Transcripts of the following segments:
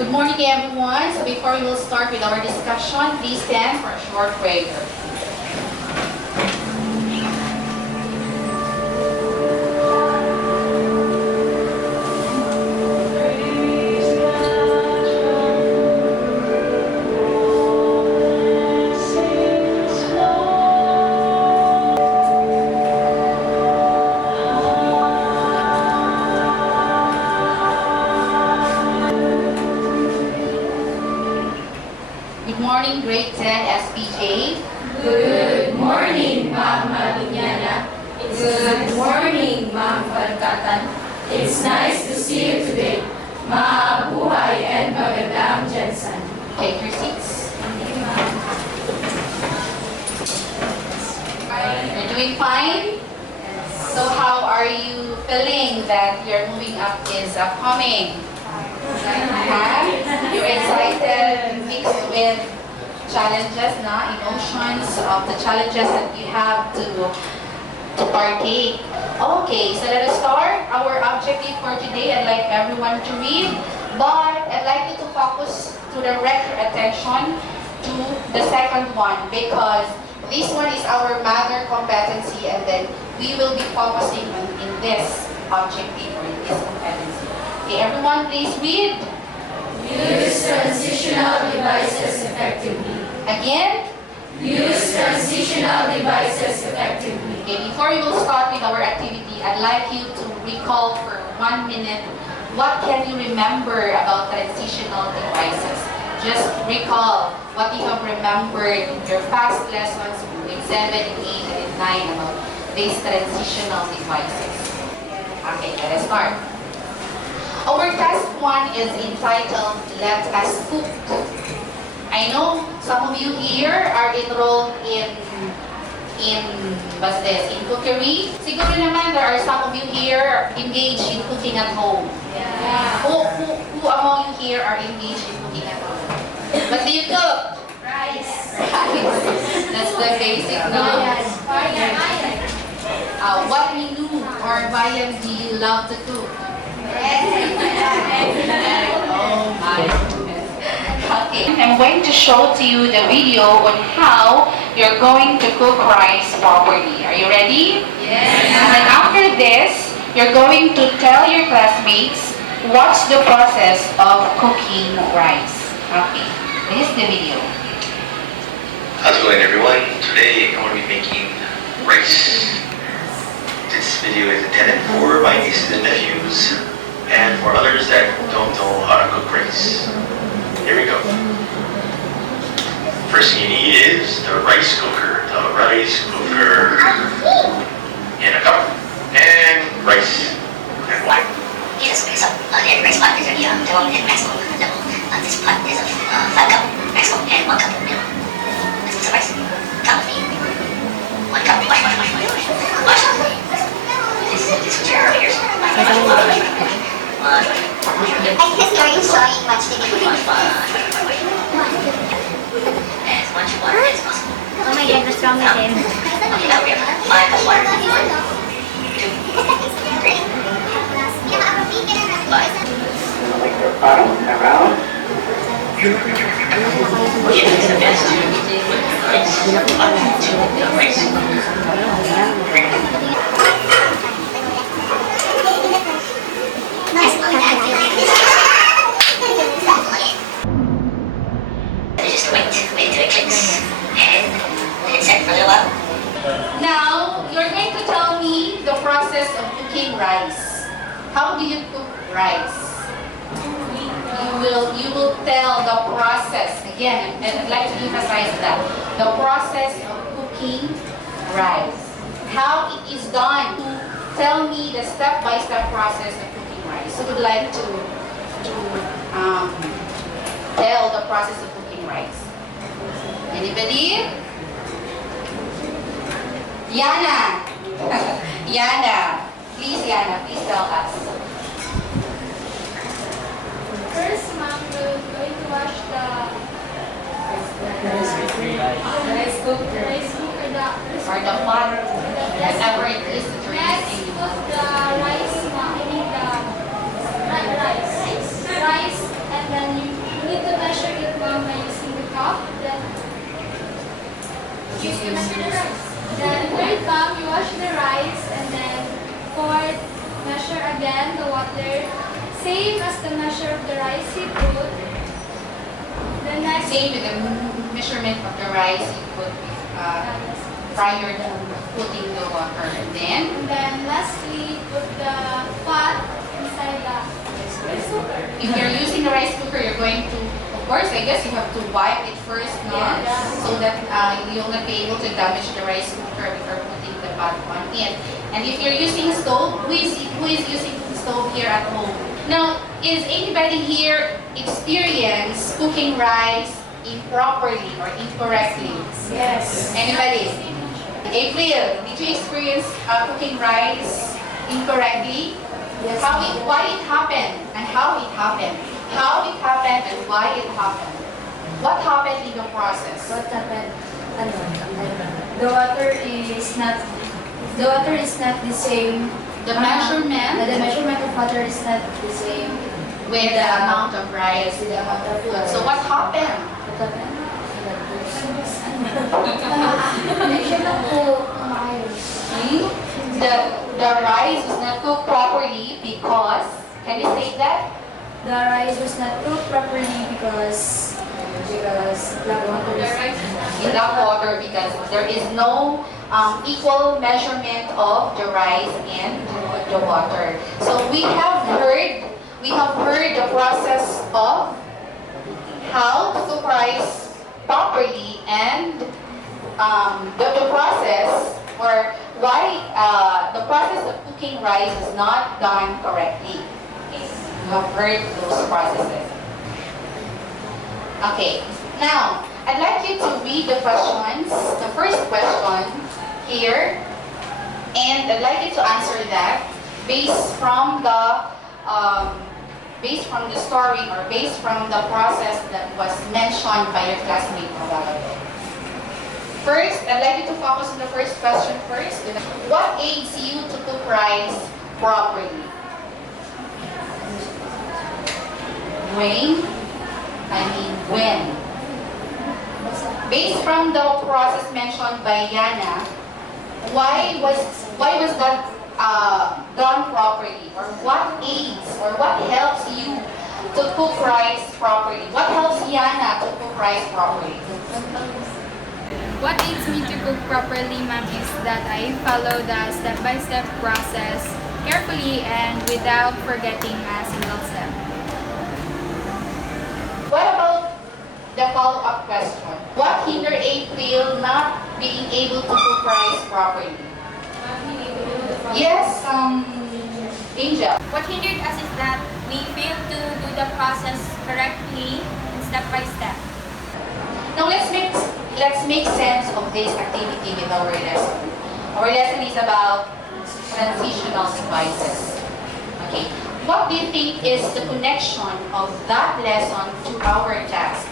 Good morning, everyone. So before we will start with our discussion, please stand for a short prayer. Good morning, grade 10 SPJ. Good morning, Ma'am Malunyana. Good morning, Ma'am Falcatan. It's nice to see you today. Maabuhay and magandang Jensen. Take your seats. You're doing fine? So how are you feeling that your moving up is upcoming? You're excited, mixed with challenges, emotions of the challenges that you have to partake. Okay, so let us start. Our objective for today, I'd like everyone to read, but I'd like you to focus to direct your attention to the second one because this one is our mother competency and then we will be focusing in this objective or in this competency. Okay, everyone please read. Use transitional devices effectively. Again? Use transitional devices effectively. Okay, before we will start with our activity, I'd like you to recall for 1 minute what can you remember about transitional devices. Just recall what you have remembered in your past lessons with 7, 8, and 9 about these transitional devices. Okay, let us start. Our task 1 is entitled Let Us Cook. I know some of you here are enrolled in cookery. Siguro naman there are some of you here engaged in cooking at home. Yeah. Who among you here are engaged in cooking at home? What do you cook? Rice. Rice. That's the basic, no? What menu or viand do you love to cook? Oh my goodness. Okay, I'm going to show to you the video on how you're going to cook rice properly. Are you ready? Yes. And after this, you're going to tell your classmates what's the process of cooking rice. Okay, this is the video. How's it going, everyone? Today I'm going to be making rice. This video is intended for my nieces and nephews and for others that don't know how to cook rice. Here we go. First thing you need is the rice cooker. The rice cooker in a cup and rice and water. Yes, okay, so in rice pot, there's a minimum and maximum level. On this pot, there's a 5 cup maximum and 1 cup minimum. This is the rice. Cup of meat. 1 cup. Wash. This is your ears. I think you're enjoying much the video. As much water as possible. Oh my god, what's wrong with him? Okay, now we have 5 cups water. 1, 2, 3. Around. It's the best to the rice. Just wait till it clicks and let it set for a little while. Now, you're going to tell me the process of cooking rice. How do you cook rice? You will tell the process. Again, and I'd like to emphasize that. The process of cooking rice. How it is done. Tell me the step-by-step process of cooking rice. So would like to tell the process of cooking rice. Anybody? Yana. Yana. Please tell us. First, ma'am, we're going to wash the Rice cooker. Or the pot. Whatever it is that you're Let's using. cook the rice, ma'am. I mean the rice, and then you you measure the rice. Then third cup, you wash the rice, and then fourth, measure again the water, same as the measure of the rice you put. The next, Same with the measurement of the rice you put prior to putting the water. And then lastly, put the pot inside the rice cooker. if you're using the rice cooker, you're going to, of course, I guess you have to wipe it first, no? Yes. So that you'll not be able to damage the rice cooker before putting the pot on it. And if you're using stove, who is using stove here at home? Now, is anybody here experience cooking rice improperly or incorrectly? Yes. Anybody? April, did you experience cooking rice incorrectly? Yes. Why it happened and how it happened? How it happened and why it happened? What happened in the process? What happened? The water is not the same. The measurement The measurement of water is not the same with the amount of rice. with the amount of water. So what happened? What happened? Hindi siya maayos. The rice was not cooked properly because, can you say that? The rice was not cooked properly because black water is In black water because there is no equal measurement of the rice and the water. So we have heard the process of how to cook rice properly and the process or why the process of cooking rice is not done correctly. Okay, you have heard those processes. Okay, now I'd like you to read the questions, the first question here, and I'd like you to answer that based from the story or based from the process that was mentioned by your classmate a while ago. First, I'd like you to focus on the first question first. What aids you to cook rice properly? When? Based from the process mentioned by Yana, why was that done properly? Or what aids or what helps you to cook rice properly? What helps Yana to cook rice properly? What aids me to cook properly, ma'am, is that I follow the step-by-step process carefully and without forgetting a single step. What about the follow-up question? What hindered April not being able to cook rice properly? Yes, Angel. What hindered us is that we failed to do the process correctly and step by step. Now let's make sense of this activity with our lesson. Our lesson is about transitional devices. Okay. What do you think is the connection of that lesson to our task?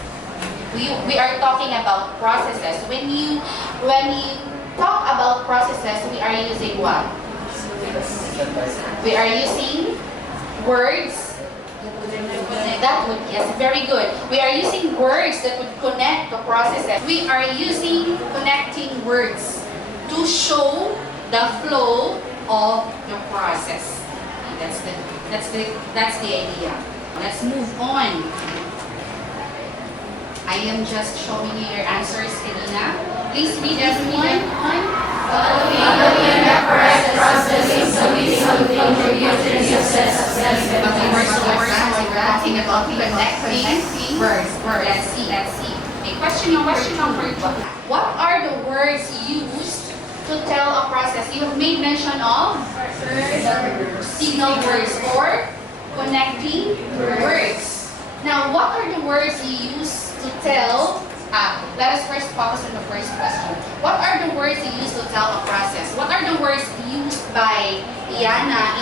We are talking about processes. When you talk about processes, we are using what? We are using words. Yes, very good. We are using words that would connect the processes. We are using connecting words to show the flow of the process. Okay, that's the idea. Let's move on. I am just showing you your answers, Elena. Please read everyone. Following the correct processing something contributes to the success of We're talking about connecting words. Let's see. Okay, question number 2. What are the words used to tell a process? You have made mention of signal words or connecting words. Now, what are the words you use to tell? Let us first focus on the first question. What are the words you use to tell a process? What are the words used by Iana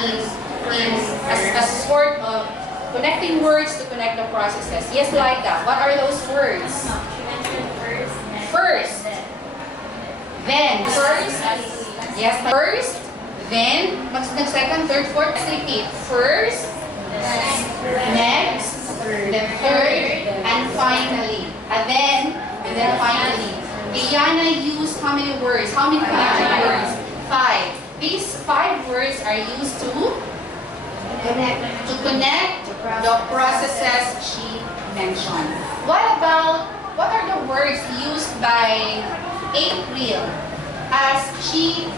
as a sort of connecting words to connect the processes? Yes, like that. What are those words? First. Then. First. Yes, first. Then. Next, second, third, fourth. Let's repeat. First. Next. Then third. And finally. And then finally. Diana used how many words? How many connected words? 5. These 5 words are used to connect the processes she mentioned. What are the words used by April as she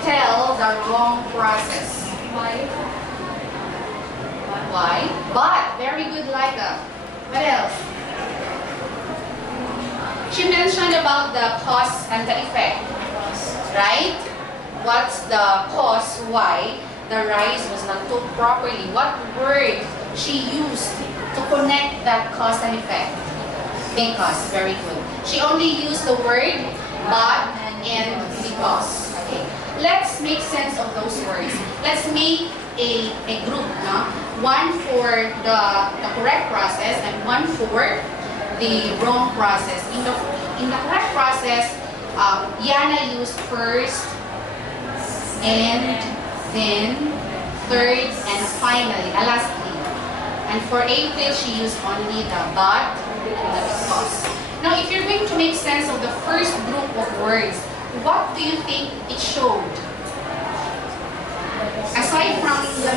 tells the wrong process? Why? But, very good, Laika. What else? She mentioned about the cause and the effect, right? What's the cause? Why the rice was not cooked properly? What word she used to connect that cause and effect? Because, very good. She only used the word but and because. Okay. Let's make sense of those words. Let's make a group, no? One for the correct process and one for the wrong process. In the correct process, Yana used first and then third and finally, lastly. And for April, she used only the but and the because. Now, if you're going to make sense of the first group of words, what do you think it showed? Aside from the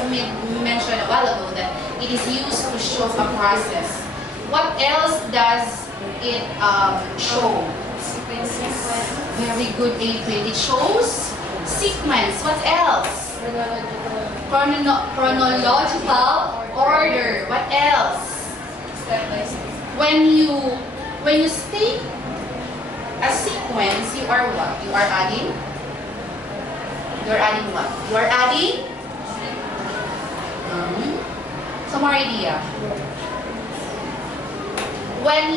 mentioned a while ago that it is used to show a process, what else does it show? Very good, April. It shows sequence. What else? Chronological order. What else? When you state a sequence, you are what? You are adding? You are adding what? You are adding? Some more idea. When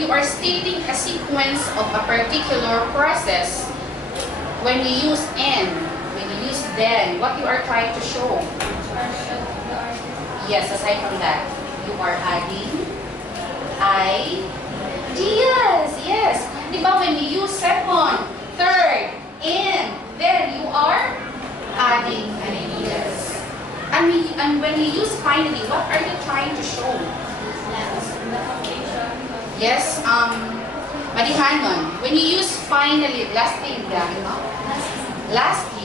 you are stating a sequence of a particular process, when you use and, when you use then, what you are trying to show? Yes, aside from that, you are adding ideas. Yes. Diba when you use second, third, and then you are adding ideas. And when you use finally, what are you trying to show? Yes, Madihanon. When you use finally, lastly,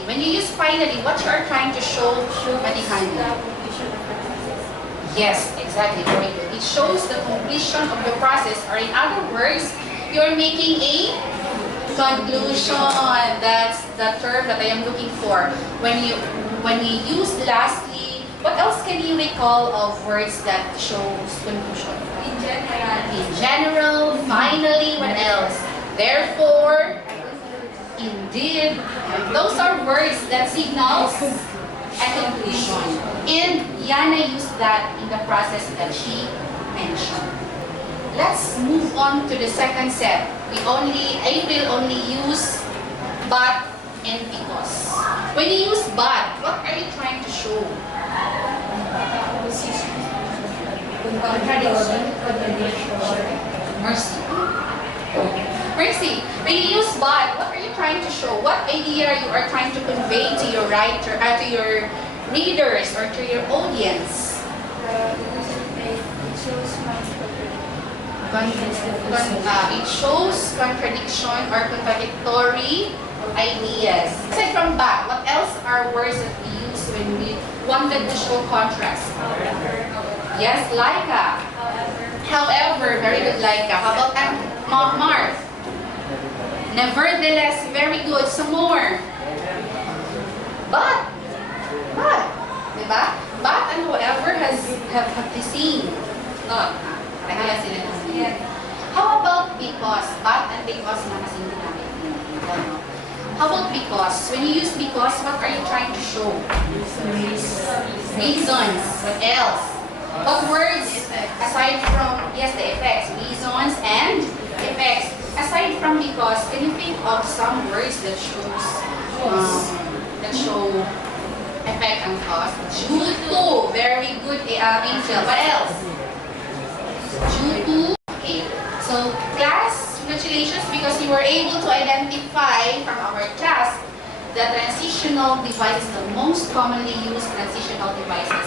when you use finally, what you are trying to show, Madihanon? Yes, exactly, very good. It shows the completion of the process, or in other words, you are making a conclusion. That's the term that I am looking for. When you use lastly, what else can you recall of words that shows conclusion? In general, finally, what else? Therefore, indeed. Those are words that signals a conclusion. And Yana used that in the process that she mentioned. Let's move on to the second set. April only use but and because. When you use but, what are you trying to show? Mercy. When you use but, what are you trying to show? What idea you are trying to convey to your writer, to your readers, or to your audience? It shows contradiction or contradictory ideas. Aside from but, what else are words that we use when we wanted to show contrast? Yes, Laika. However, very good, Laika. How about Mark? Nevertheless, very good. Some more. But, diba? But and however have the same. Not. Parehala sila ng same. How about because? But and because na kasi hindi namin. How about because? When you use because, what are you trying to show? Reasons. What else? What words, aside from, yes, the effects, reasons and effects. Aside from because, can you think of some words that show effect and cause? Due to, very good, Angel. What else? Due to, okay. So, class, congratulations because you were able to identify from our class the transitional devices, the most commonly used transitional devices,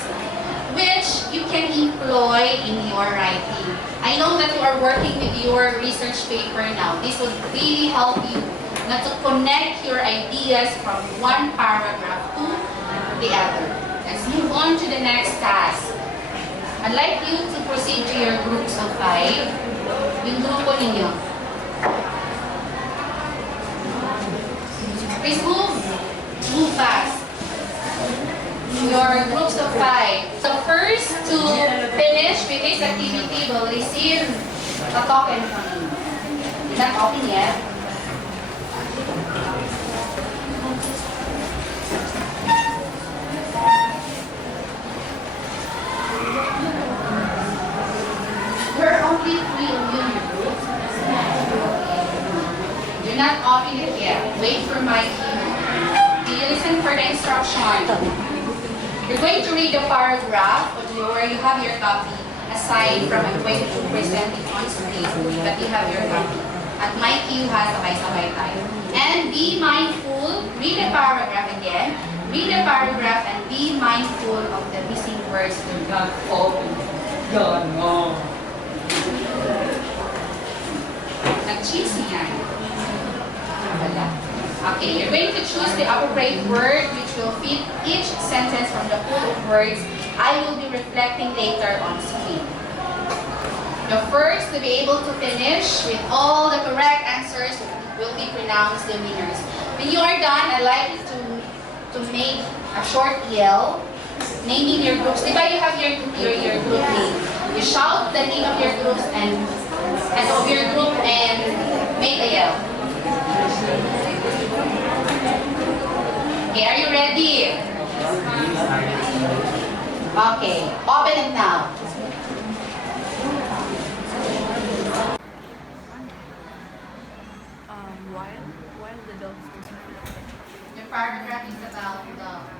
which you can employ in your writing. I I know that you are working with your research paper now. This would really help you not to connect your ideas from one paragraph to the other. Let's move on to the next task. I'd like you to proceed to your groups of 5. Yung grupo ninyo. Please move. Move fast. Your groups of 5. The first to finish with this activity will receive a token from you. Is that open yet? There are only 3 of you in your group. Do not open it yet. Wait for my cue. Do you listen for the instruction? You're going to read the paragraph where you have your copy. Aside from I'm going to present it on screen, but you have your copy. At my cue has sabay-sabay tayo. And be mindful, read the paragraph again. Read the paragraph and be mindful of the missing words. Do not open. Nag-cheese yan. Wala. Okay, you're going to choose the appropriate word which will fit each sentence from the pool of words I will be reflecting later on screen. The first to be able to finish with all the correct answers will be pronounced the winners. When you are done, I'd like you to make a short yell naming your groups. Diba you have your group name? You shout the name of your groups and of your group and make a yell. Okay, are you ready? Okay, open it now. While the dogs. Your paragraph is about dogs.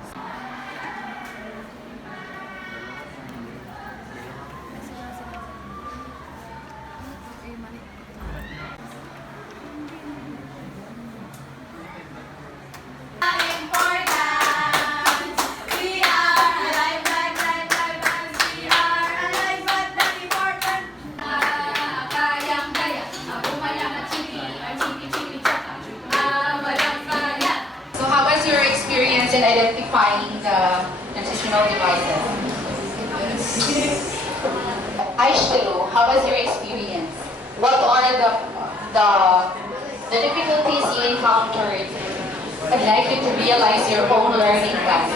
In identifying the transitional devices. Aishtelo, how was your experience? What are the difficulties you encountered? I'd like you to realize your own learning path.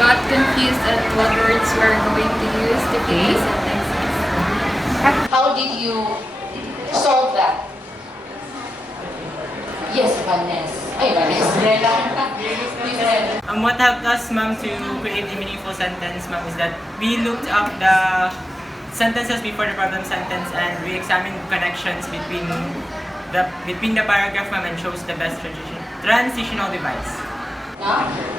Got confused at what words we're going to use to finish sentences. How did you solve that? Yes, Vanessa. Ay, Vanessa. What helped us, ma'am, to create a meaningful sentence, ma'am, is that we looked up the sentences before the problem sentence and we examined connections between the paragraph, ma'am, and chose the best transitional device.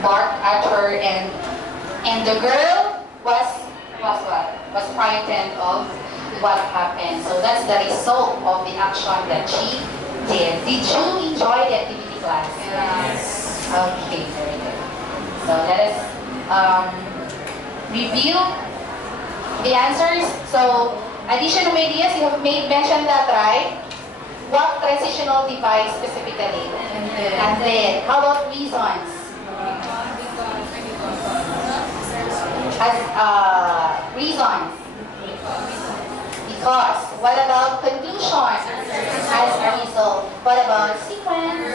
Barked at her and the girl was what? Was frightened of what happened. So that's the result of the action that she did. Did you enjoy the activity class? Yes. Okay, very good. So let us review the answers. So addition of ideas, you have mentioned that, right? What transitional device specifically? And then, how about reasons? As reasons. Because. What about conclusion? As a result. What about sequence?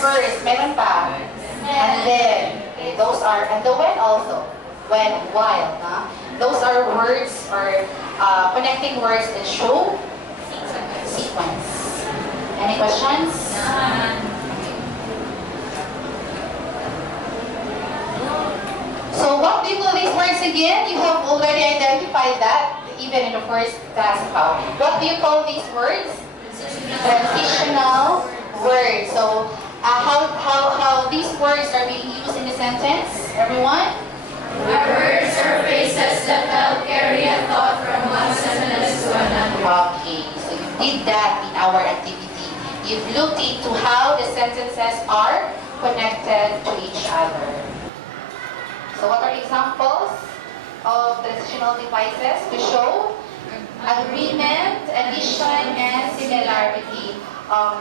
First. Meron pa. And then. Okay, those are, and the when also. When, while. Those are words or connecting words that show sequence. Any questions? So what do you call these words again? You have already identified that, even in the first task out. What do you call these words? Transitional words. So how these words are being used in the sentence? Everyone? Our words are phrases that help carry a thought from one sentence to another. Okay, so you did that in our activity. You've looked into how the sentences are connected to each other. So what are examples of transitional devices to show agreement, addition, and similarity.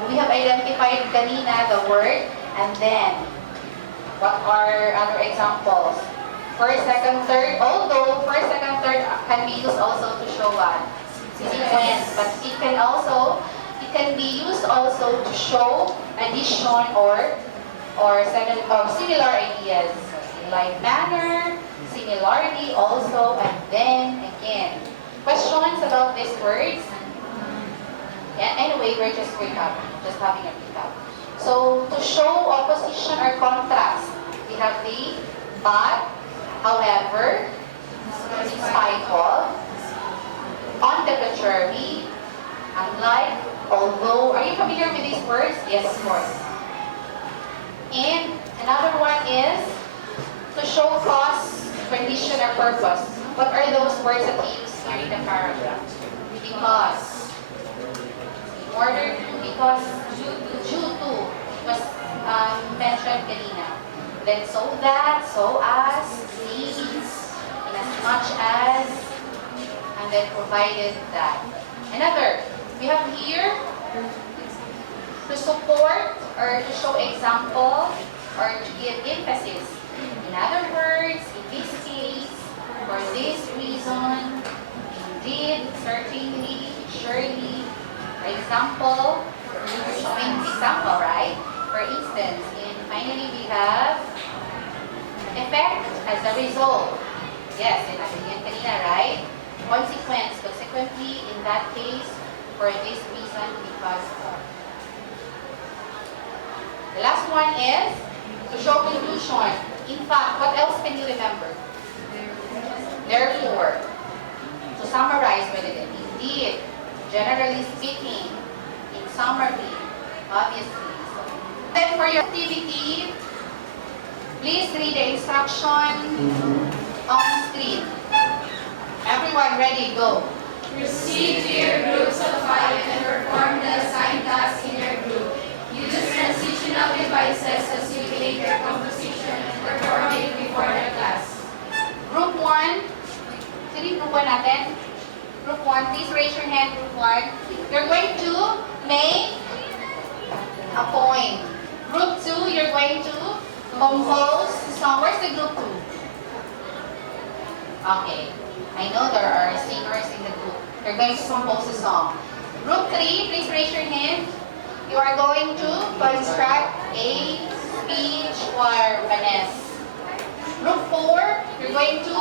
We have identified kanina the word, and then what are other examples? First, second, third. Although first, second, third can be used also to show what? Sequence, but it can be used also to show addition or similar ideas. Like manner, similarity also, and then again. Questions about these words? Yeah, anyway, we're just having a recap. So to show opposition or contrast, we have the but, however, in spite of, on the contrary, unlike, although. Are you familiar with these words? Yes, of course. And another one is to show cause, condition, or purpose. What are those words that we use here in the paragraph? Because, in order to, because, due to, was mentioned kanina. Then so that, so as, since, in as much as, and then provided that. Another, we have here to support or to show example or to give emphasis. In other words, in this case, for this reason, indeed, certainly, surely, for example, we're showing example, right? For instance, and finally we have effect as a result. Yes, and again kanina, right? Consequence, consequently, in that case, for this reason, because of. The last one is to show conclusion. In fact, what else can you remember? Therefore, to summarize with it, indeed, generally speaking, in summary, obviously. Then for your activity, please read the instruction on screen. Everyone ready, go. Proceed to your groups of 5 and perform the assigned tasks in your group. Use transitional devices to simulate your composition and perform it before the class. Group 1. Sino group 1 natin? Group 1, please raise your hand, group 1. You're going to make a poem. Group 2, you're going to compose a song. Where's the group 2? Okay. I know there are singers in the group. You're going to compose a song. Group 3, please raise your hand. You are going to construct a speech or Vanessa. Group 4, you're going to,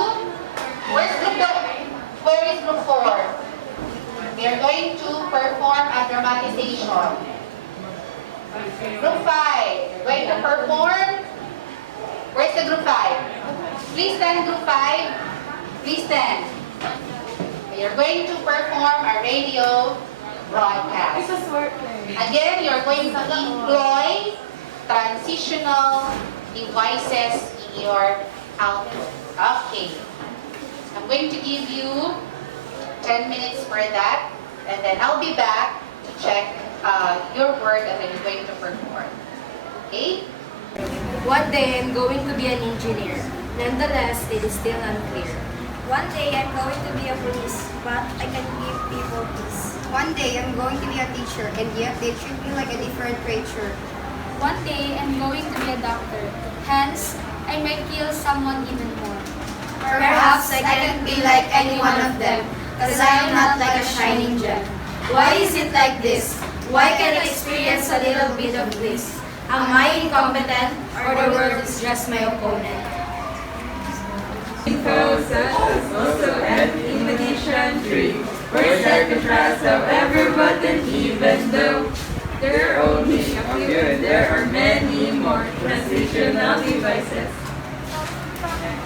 where is group 4? We are going to perform a dramatization. Group 5, you're going to perform, where's the group 5? Please stand, group 5. Please stand. You're going to perform a radio broadcast. Again, you're going to employ transitional devices in your output. Okay. I'm going to give you 10 minutes for that, and then I'll be back to check your work and then you're going to perform. Okay? One day I'm going to be an engineer. Nonetheless, it is still unclear. One day I'm going to be a police, but I can give people peace. One day I'm going to be a teacher, and yet they treat me like a different creature. One day I'm going to be a doctor. Hence, I might kill someone even more. Perhaps I can't be like any one of them, because I am not like a shining gem. Why is it like this? Why can't I experience a little bit of bliss? Am I incompetent, or the world is just my opponent? Also an invitation tree, where set contrast of every button, even though there are only a few, there are many more transitional devices.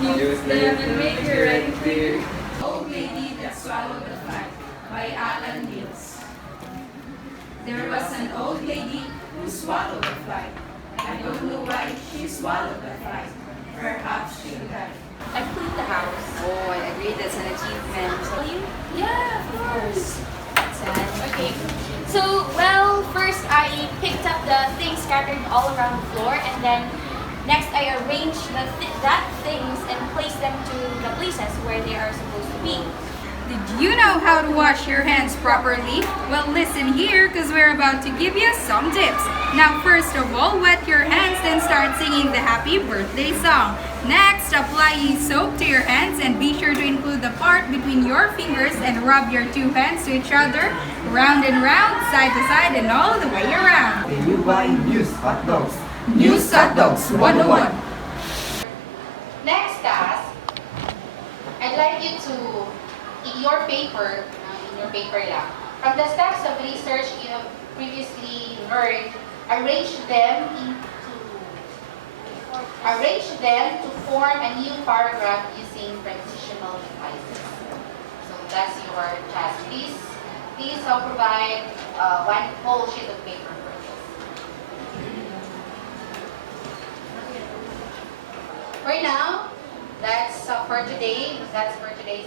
Use them and make your writing clear. Old Lady That Swallowed the Fly by Alan Mills. There was an old lady who swallowed a fly. I don't know why she swallowed the fly. Perhaps she died. I cleaned the house. Oh, I agree, that's an achievement. Yeah, of course. Okay. So, well, first I picked up the things scattered all around the floor, and then next I arrange that things and place them to the places where they are supposed to be. Did you know how to wash your hands properly? Well, listen here because we're about to give you some tips. Now, first of all, wet your hands, then start singing the happy birthday song. Next, apply soap to your hands and be sure to include the part between your fingers and rub your two hands to each other, round and round, side to side, and all the way around. Can you buy News Hot Dogs? News Hot Dogs 101. Next task, I'd like you to, in your paper lang, from the steps of research you have previously learned, arrange them to form a new paragraph using transitional devices. So that's your task. Please provide one whole sheet of paper for this. For now, that's for today. That's for today's